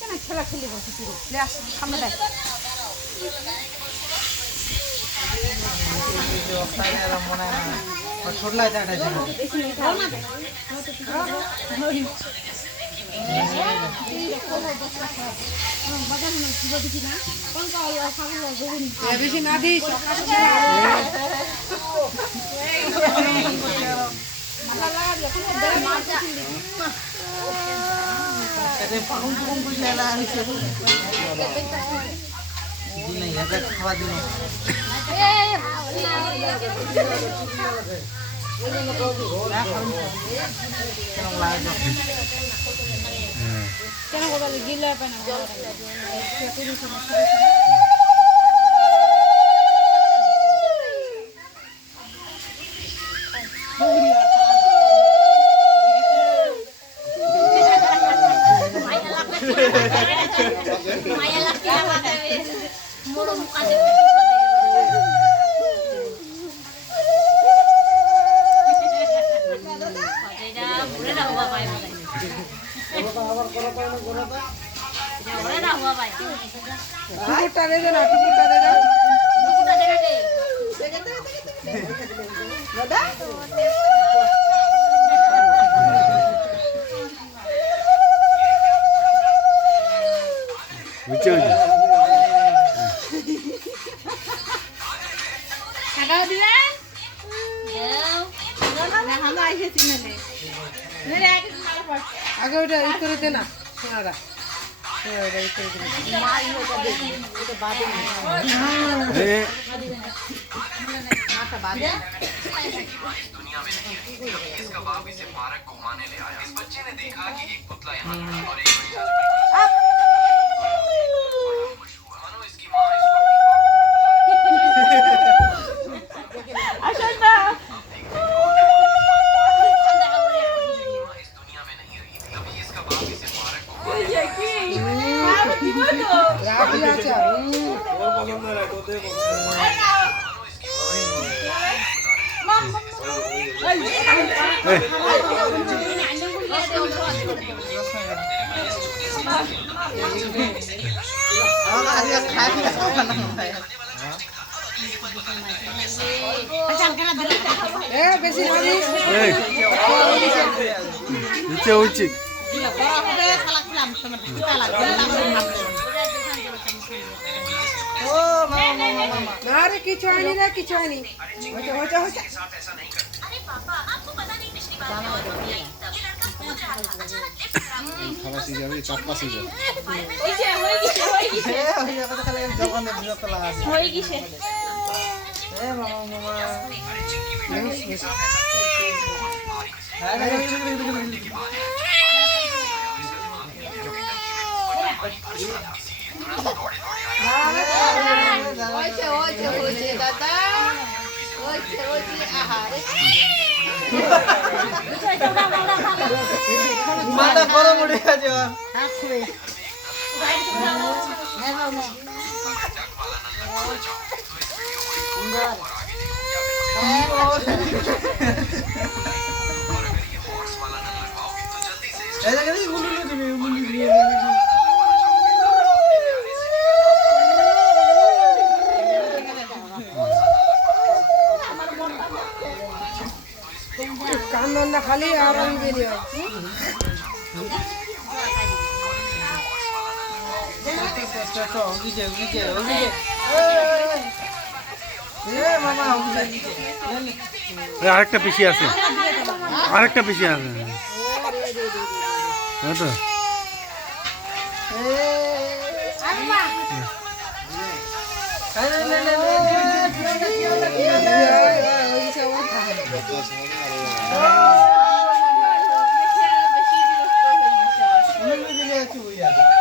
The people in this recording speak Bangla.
কেন ছেলা খেলি বলছি তুই লে আস সামনে দেখ বেশি না দিস খাওয়া দিন কেন কোথাও গিলে পায় না টুকুরটা দে না টুকুরটা দে দাদা টাকাও দিলে আগে ওটা ই করে দে না সোনারা इसका बाप इसे पार्क घुमाने ले आया। इस बच्चे ने देखा कि एक पुतला यहाँ था और एक बच्चा मानो इसकी माँ इस दुनिया में नहीं रही। तभी इसका बाप इसे पार्क বেশি না দিস নিচে হচ্ছে না রে কিছু হয়নি রে কিছু হয়নি হয়েছে হয়েছে মাথা গরম উঠে গেছে কান্দনটা খালি আর আমি বেরিয়ে আরেকটা পিছিয়ে আছে আরেকটা পিছিয়ে আছে হ্যাঁ তো আছে